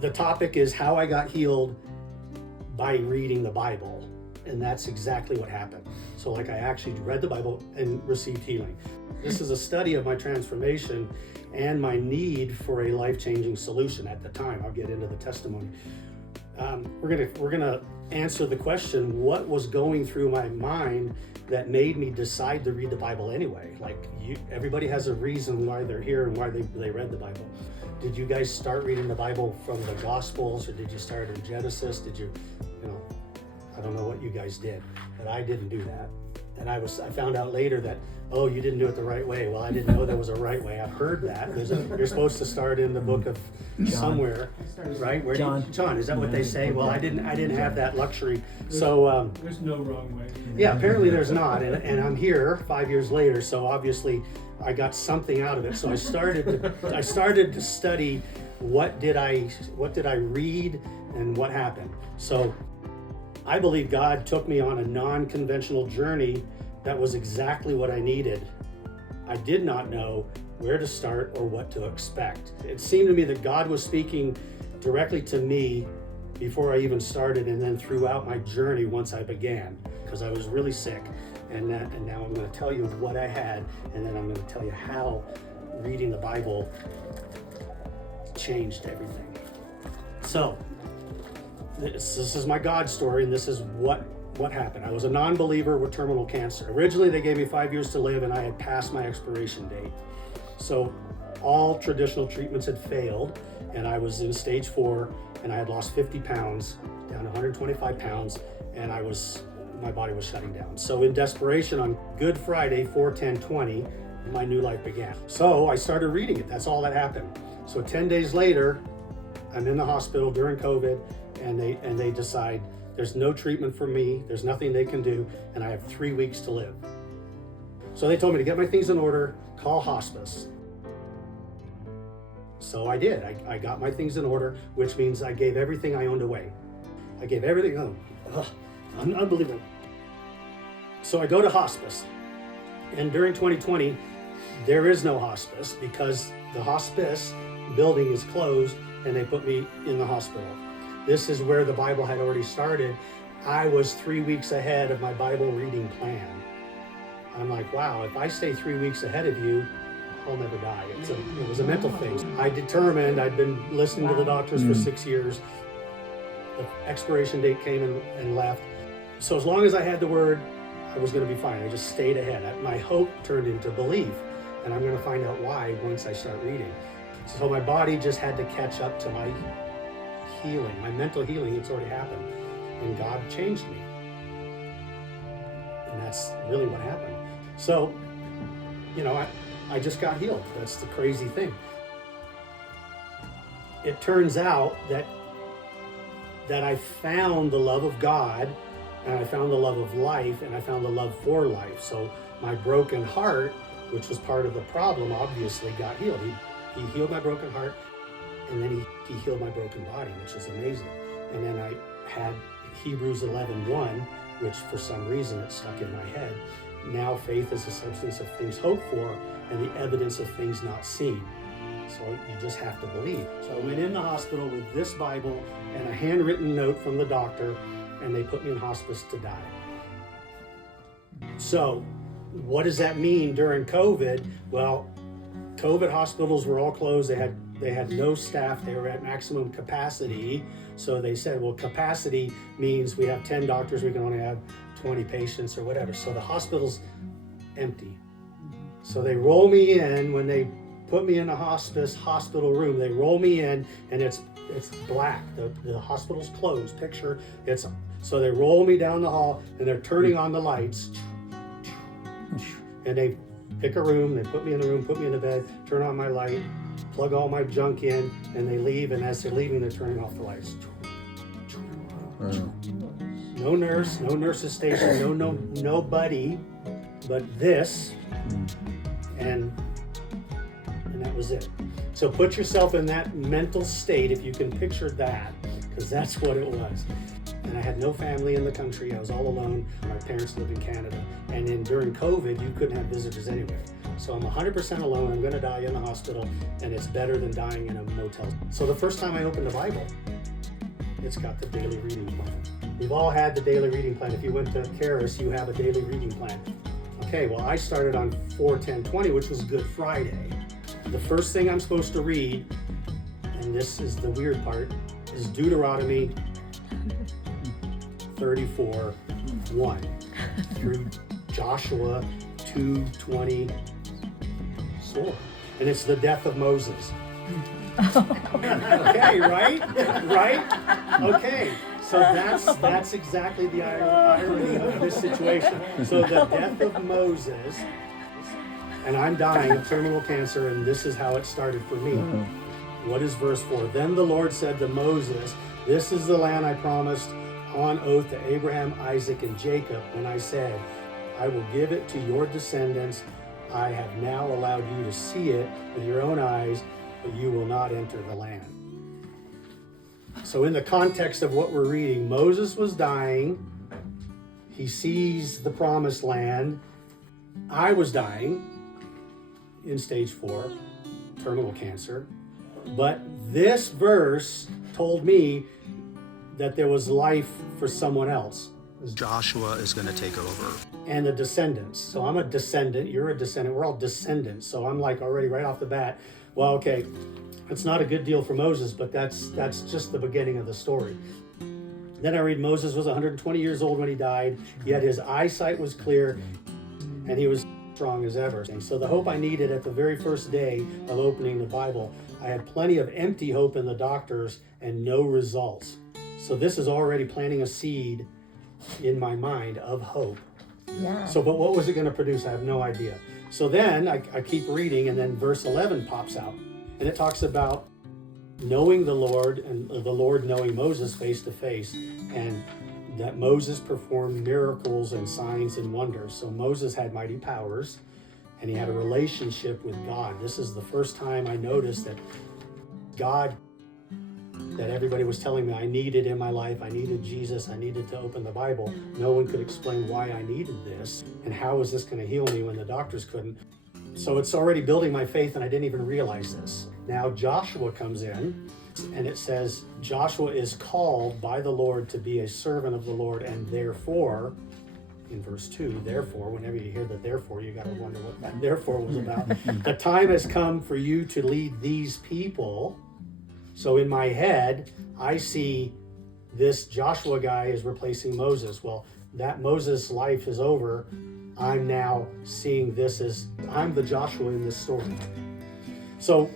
The topic is how I got healed by reading the Bible. And that's exactly what happened. So like I actually read the Bible and received healing. This is a study of my transformation and my need for a life-changing solution at the time. I'll get into the testimony. We're gonna answer the question, what was going through my mind that made me decide to read the Bible anyway? Like everybody has a reason why they're here and why they read the Bible. Did you guys start reading the Bible from the Gospels, or did you start in Genesis? Did you I don't know what you guys did, but I didn't do that. And I found out later that, oh, you didn't do it the right way. Well, I didn't know there was a right way. I've heard that. You're supposed to start in the book of John. Somewhere, right? Where John, is that what they say? Well, I didn't have that luxury. So there's no wrong way. Yeah, apparently there's not. And I'm here 5 years later, so obviously I got something out of it. So I started to study what did I read and what happened. So I believe God took me on a non-conventional journey that was exactly what I needed. I did not know where to start or what to expect. It seemed to me that God was speaking directly to me before I even started, and then throughout my journey once I began, because I was really sick. And now I'm going to tell you what I had, and then I'm going to tell you how reading the Bible changed everything. So, this is my God story, and this is what happened. I was a non-believer with terminal cancer. Originally, they gave me 5 years to live, and I had passed my expiration date. So all traditional treatments had failed, and I was in stage 4, and I had lost 50 pounds, down to 125 pounds, and my body was shutting down. So in desperation, on Good Friday, 4/10/20, my new life began. So I started reading it. That's all that happened. So 10 days later, I'm in the hospital during COVID, and they decide there's no treatment for me, there's nothing they can do, and I have 3 weeks to live. So they told me to get my things in order, call hospice. So I did. I got my things in order, which means I gave everything I owned away. I gave everything. Unbelievable. So I go to hospice, and during 2020, there is no hospice because the hospice building is closed, and they put me in the hospital. This is where the Bible had already started. I was 3 weeks ahead of my Bible reading plan. I'm like, wow, if I stay 3 weeks ahead of you, I'll never die. It was a mental thing. I determined, I'd been listening to the doctors for 6 years. The expiration date came and left. So as long as I had the word, I was going to be fine. I just stayed ahead. My hope turned into belief, and I'm going to find out why once I start reading. So my body just had to catch up to my healing, my mental healing. It's already happened, and God changed me, and that's really what happened. So, I just got healed. That's the crazy thing. It turns out that I found the love of God, and I found the love of life, and I found the love for life. So my broken heart, which was part of the problem, obviously got healed. He healed my broken heart, and then he healed my broken body, which is amazing. And then I had Hebrews 11:1, which for some reason it stuck in my head. Now faith is the substance of things hoped for and the evidence of things not seen. So you just have to believe. So I went in the hospital with this Bible and a handwritten note from the doctor, and they put me in hospice to die. So what does that mean during COVID? Well, COVID hospitals were all closed. They had no staff. They were at maximum capacity. So they said, well, capacity means we have 10 doctors, we can only have 20 patients or whatever. So the hospital's empty. So they roll me in. When they put me in a hospital room, they roll me in, and it's black. The hospital's closed. So they roll me down the hall, and they're turning on the lights, and they pick a room, they put me in the room, put me in the bed, turn on my light, plug all my junk in, and they leave, and as they're leaving, they're turning off the lights. No nurse, no nurse's station, nobody but this, and that was it. So put yourself in that mental state, if you can picture that, because that's what it was. and I had no family in the country. I was all alone. My parents lived in Canada. And then during COVID, you couldn't have visitors anywhere. So I'm 100% alone. I'm going to die in the hospital, and it's better than dying in a motel. So the first time I opened the Bible, it's got the daily reading plan. We've all had the daily reading plan. If you went to Karis, you have a daily reading plan. Okay, well, I started on 4/10/20, which was Good Friday. The first thing I'm supposed to read, and this is the weird part, is Deuteronomy 34:1 through Joshua 2:24. And it's the death of Moses. Okay, right? Okay. So that's exactly the irony of this situation. So the death of Moses, and I'm dying of terminal cancer, and this is how it started for me. What is verse 4? Then the Lord said to Moses, "This is the land I promised on oath to Abraham, Isaac, and Jacob, when I said, I will give it to your descendants. I have now allowed you to see it with your own eyes, but you will not enter the land." So in the context of what we're reading, Moses was dying. He sees the promised land. I was dying in stage 4, terminal cancer. But this verse told me that there was life for someone else. Joshua is going to take over. And the descendants. So I'm a descendant, you're a descendant, we're all descendants. So I'm like already right off the bat, well, okay, it's not a good deal for Moses, but that's just the beginning of the story. Then I read Moses was 120 years old when he died, yet his eyesight was clear, and he was strong as ever. And so the hope I needed at the very first day of opening the Bible, I had plenty of empty hope in the doctors and no results. So this is already planting a seed in my mind of hope. Yeah. So, but what was it going to produce? I have no idea. So then I keep reading, and then verse 11 pops out, and it talks about knowing the Lord and the Lord knowing Moses face to face, and that Moses performed miracles and signs and wonders. So Moses had mighty powers, and he had a relationship with God. This is the first time I noticed that God, that everybody was telling me I needed in my life, I needed Jesus, I needed to open the Bible. No one could explain why I needed this, and how was this going to heal me when the doctors couldn't. So it's already building my faith, and I didn't even realize this. Now Joshua comes in, and it says, Joshua is called by the Lord to be a servant of the Lord, and therefore, in verse 2, therefore, whenever you hear the therefore, you got to wonder what that therefore was about. The time has come for you to lead these people. So in my head, I see this Joshua guy is replacing Moses. Well, that Moses life is over. I'm now seeing this as, I'm the Joshua in this story. So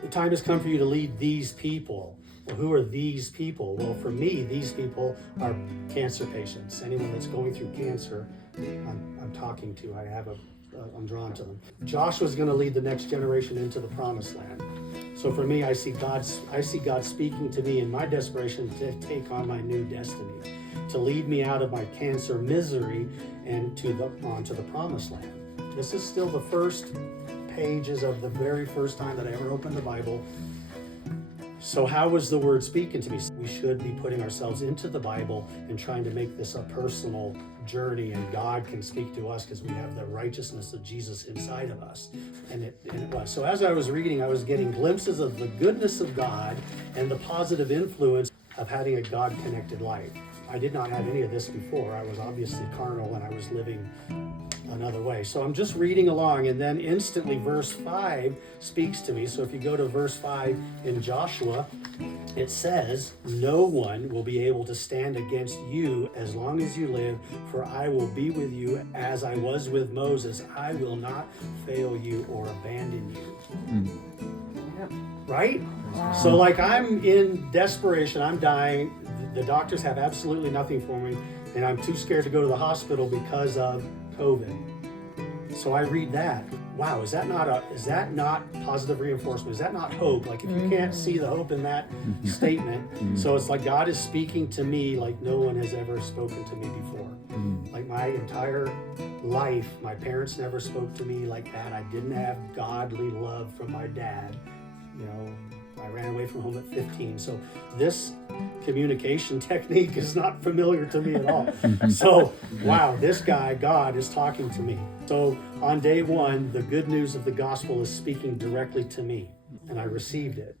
the time has come for you to lead these people. Well, who are these people? Well, for me, these people are cancer patients. Anyone that's going through cancer, I'm talking to. I'm drawn to them. Joshua's going to lead the next generation into the promised land. So for me, I see God speaking to me in my desperation to take on my new destiny, to lead me out of my cancer misery and onto the promised land. This is still the first pages of the very first time that I ever opened the Bible. So how was the word speaking to me? We should be putting ourselves into the Bible and trying to make this a personal journey, and God can speak to us because we have the righteousness of Jesus inside of us. And it was. So as I was reading, I was getting glimpses of the goodness of God and the positive influence of having a God-connected life. I did not have any of this before. I was obviously carnal and I was living another way. So I'm just reading along, and then instantly verse 5 speaks to me. So if you go to verse 5 in Joshua, it says, no one will be able to stand against you as long as you live, for I will be with you as I was with Moses. I will not fail you or abandon you. Right? Wow. So like I'm in desperation, I'm dying. The doctors have absolutely nothing for me, and I'm too scared to go to the hospital because of COVID. So I read that. Wow, is that not positive reinforcement? Is that not hope? Like if you can't see the hope in that statement, so it's like God is speaking to me like no one has ever spoken to me before. Like my entire life, my parents never spoke to me like that. I didn't have godly love from my dad. You know, I ran away from home at 15. So this communication technique is not familiar to me at all. So, wow, this guy, God, is talking to me. So on day one, the good news of the gospel is speaking directly to me, and I received it.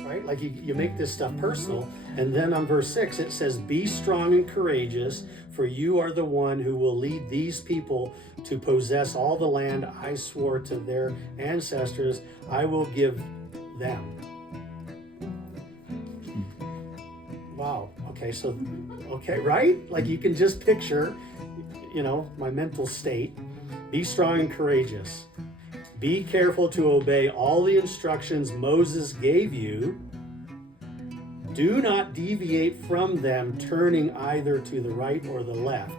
Right? Like you make this stuff personal. And then on verse 6, it says, be strong and courageous, for you are the one who will lead these people to possess all the land I swore to their ancestors I will give them. Wow. Okay, right? Like you can just picture, my mental state. Be strong and courageous. Be careful to obey all the instructions Moses gave you. Do not deviate from them, turning either to the right or the left.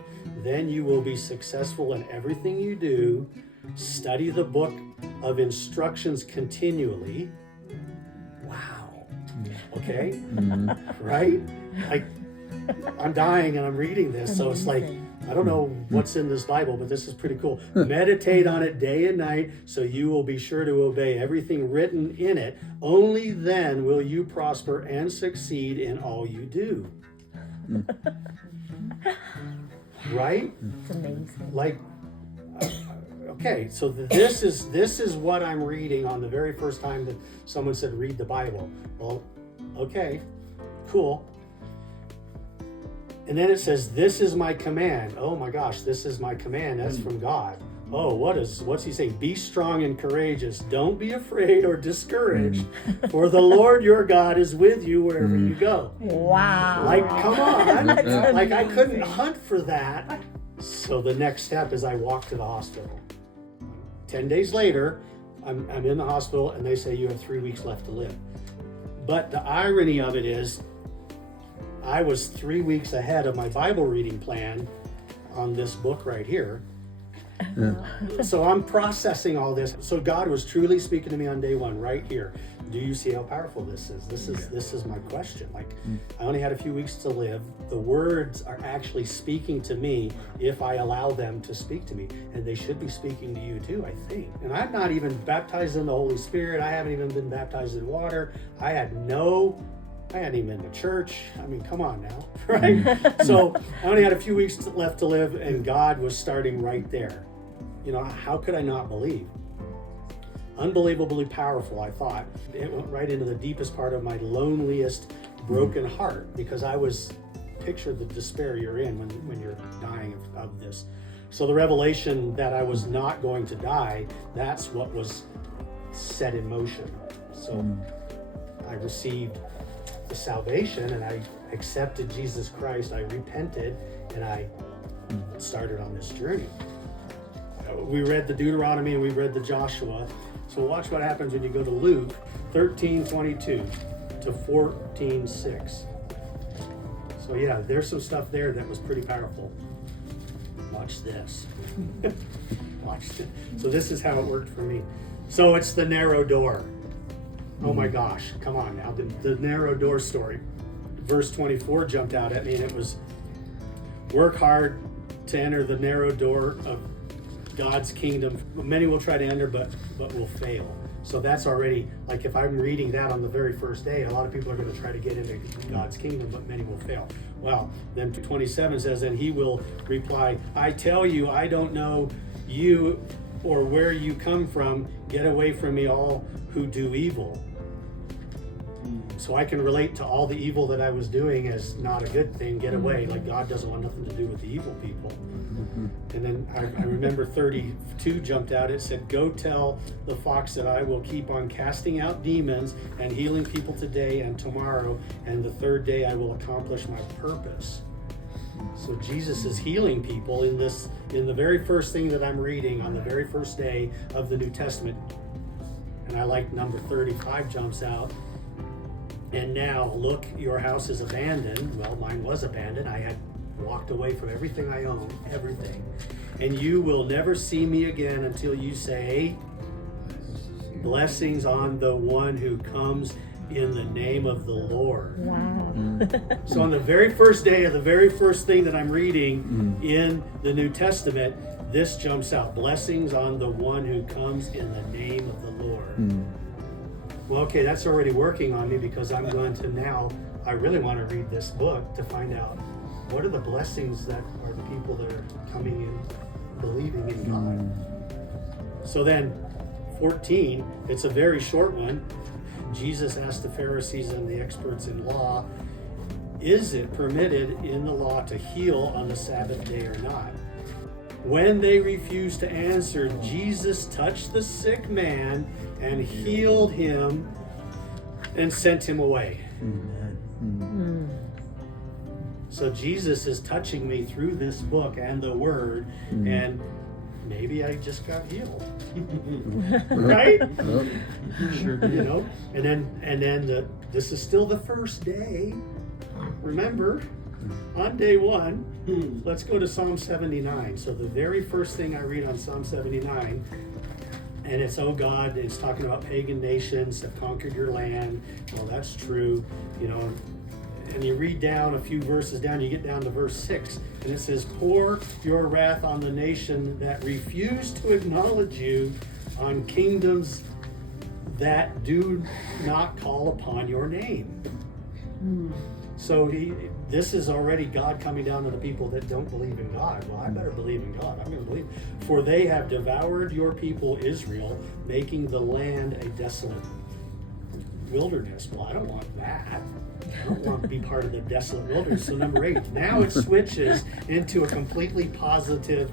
Then you will be successful in everything you do. Study the book of instructions continually. Wow. Okay? Right? Like, I'm dying and I'm reading this, so it's like, I don't know what's in this Bible, but this is pretty cool. Meditate on it day and night, so you will be sure to obey everything written in it. Only then will you prosper and succeed in all you do. Right? It's amazing. Like, okay, so this is what I'm reading on the very first time that someone said read the Bible. Well, okay, cool. And then it says, this is my command. Oh my gosh, this is my command. That's from God. Oh, what's he saying? Be strong and courageous. Don't be afraid or discouraged, for the Lord your God is with you wherever you go. Wow. Like, come on. Like, I couldn't hunt for that. So the next step is I walk to the hospital. 10 days later, I'm in the hospital, and they say you have 3 weeks left to live. But the irony of it is, I was 3 weeks ahead of my Bible reading plan on this book right here. So I'm processing all this. So God was truly speaking to me on day one right here. Do you see how powerful this is? This is my question. Like, I only had a few weeks to live. The words are actually speaking to me if I allow them to speak to me. And they should be speaking to you too, I think. And I'm not even baptized in the Holy Spirit. I haven't even been baptized in water. I hadn't even been to church. I mean, come on now, right? So I only had a few weeks left to live, and God was starting right there. How could I not believe? Unbelievably powerful, I thought. It went right into the deepest part of my loneliest, broken heart, because I was pictured the despair you're in when you're dying of this. So the revelation that I was not going to die, that's what was set in motion. So I received the salvation, and I accepted Jesus Christ. I repented, and I started on this journey. We read the Deuteronomy and we read the Joshua. So watch what happens when you go to Luke 13:22 to 14:6. So yeah, there's some stuff there that was pretty powerful. Watch this. Watch this. So this is how it worked for me. So it's the narrow door. Oh my gosh, come on now, the narrow door story. Verse 24 jumped out at me, and it was, work hard to enter the narrow door of God's kingdom. Many will try to enter, but will fail. So that's already, like, if I'm reading that on the very first day, a lot of people are going to try to get into God's kingdom, but many will fail. Well, then 27 says, and he will reply, I tell you, I don't know you or where you come from. Get away from me, all who do evil. So I can relate to all the evil that I was doing as not a good thing. Get away. Like, God doesn't want nothing to do with the evil people. And then I remember 32 jumped out. It said, go tell the fox that I will keep on casting out demons and healing people today and tomorrow, and the third day I will accomplish my purpose. So Jesus is healing people in the very first thing that I'm reading on the very first day of the New Testament. And I like number 35 jumps out. And now, look, your house is abandoned. Well, mine was abandoned. I had walked away from everything I owned, everything. And you will never see me again until you say, blessings on the one who comes in the name of the Lord. Wow. So on the very first day of the very first thing that I'm reading in the New Testament, this jumps out. Blessings on the one who comes in the name of the Lord. Well, okay, that's already working on me because I'm going to now, I really want to read this book to find out what are the blessings that are the people that are coming in, believing in God. So then 14, it's a very short one. Jesus asked the Pharisees and the experts in law, is it permitted in the law to heal on the Sabbath day or not? When they refused to answer, Jesus touched the sick man and healed him and sent him away. So Jesus is touching me through this book and the word, and maybe I just got healed. Right? Sure did. You know, and then this is still the first day. Remember, on day one, let's go to Psalm 79. So the very first thing I read on Psalm 79, and it's, oh God, it's talking about pagan nations have conquered your land. Well, that's true, you know. And you read down a few verses down, you get down to verse 6, and it says, pour your wrath on the nation that refuse to acknowledge you, on kingdoms that do not call upon your name. So this is already God coming down to the people that don't believe in God. Well, I better believe in God. I'm going to believe. For they have devoured your people Israel, making the land a desolate wilderness. Well, I don't want that. I don't want to be part of the desolate wilderness. So number 8, now it switches into a completely positive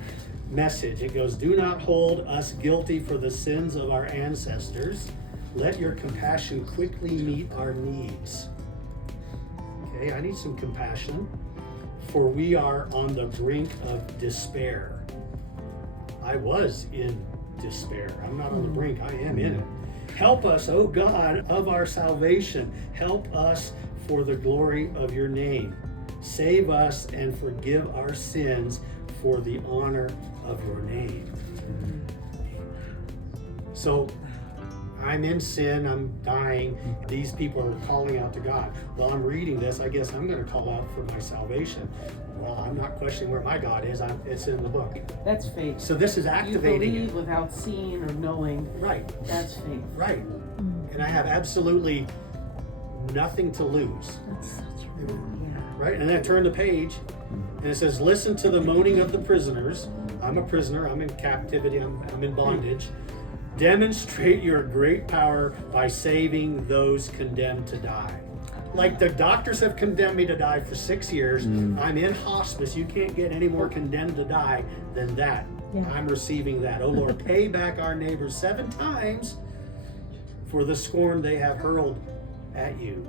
message. It goes, do not hold us guilty for the sins of our ancestors. Let your compassion quickly meet our needs. Okay, I need some compassion, for we are on the brink of despair. I was in despair. I'm not on the brink, I am in it. Help us, O God of our salvation. Help us for the glory of your name. Save us and forgive our sins for the honor of your name. So I'm in sin, I'm dying. These people are calling out to God. Well, I'm reading this, I guess I'm going to call out for my salvation. Well, I'm not questioning where my God is, it's in the book. That's faith. So this is activating You it. believe without seeing or knowing. Right, That's faith. right. And I have absolutely nothing to lose. That's such a Right? And then I turn the page, and it says, listen to the moaning of the prisoners. I'm a prisoner, I'm in captivity, I'm in bondage. Demonstrate your great power by saving those condemned to die. Like the doctors have condemned me to die for 6 years. I'm in hospice. You can't get any more condemned to die than that. Yeah. I'm receiving that. Oh Lord, pay back our neighbors 7 times for the scorn they have hurled at you.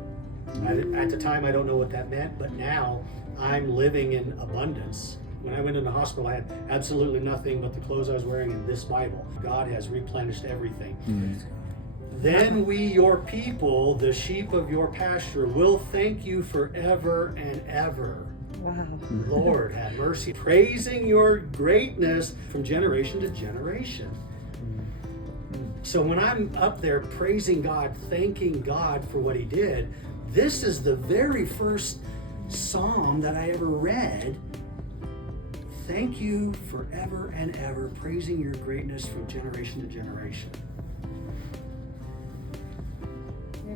At the time, I don't know what that meant, but now I'm living in abundance. When I went in the hospital, I had absolutely nothing but the clothes I was wearing and this Bible. God has replenished everything. Then we, your people, the sheep of your pasture, will thank you forever and ever. wow. Lord, have mercy. Praising your greatness from generation to generation. So when I'm up there praising God, thanking God for what he did, this is the very first psalm that I ever read. Thank you forever and ever, praising your greatness from generation to generation.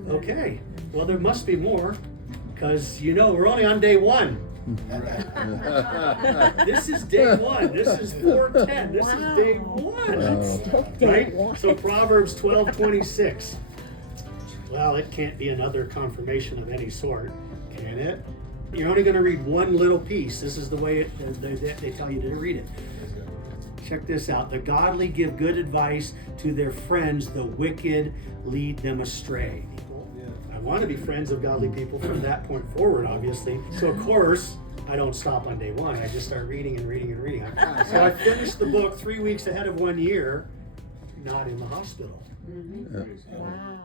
Okay, well, there must be more, because, you know, we're only on day 1. This is day 1. This is 4:10. This is day 1. Still day Right? one. So Proverbs 12:26. Well, it can't be another confirmation of any sort, can it? You're only going to read one little piece. This is the way they tell you to read it. Check this out. The godly give good advice to their friends. The wicked lead them astray. I want to be friends of godly people from that point forward, obviously. So, of course, I don't stop on day 1. I just start reading and reading and reading. So I finished the book 3 weeks ahead of 1 year, not in the hospital. Wow.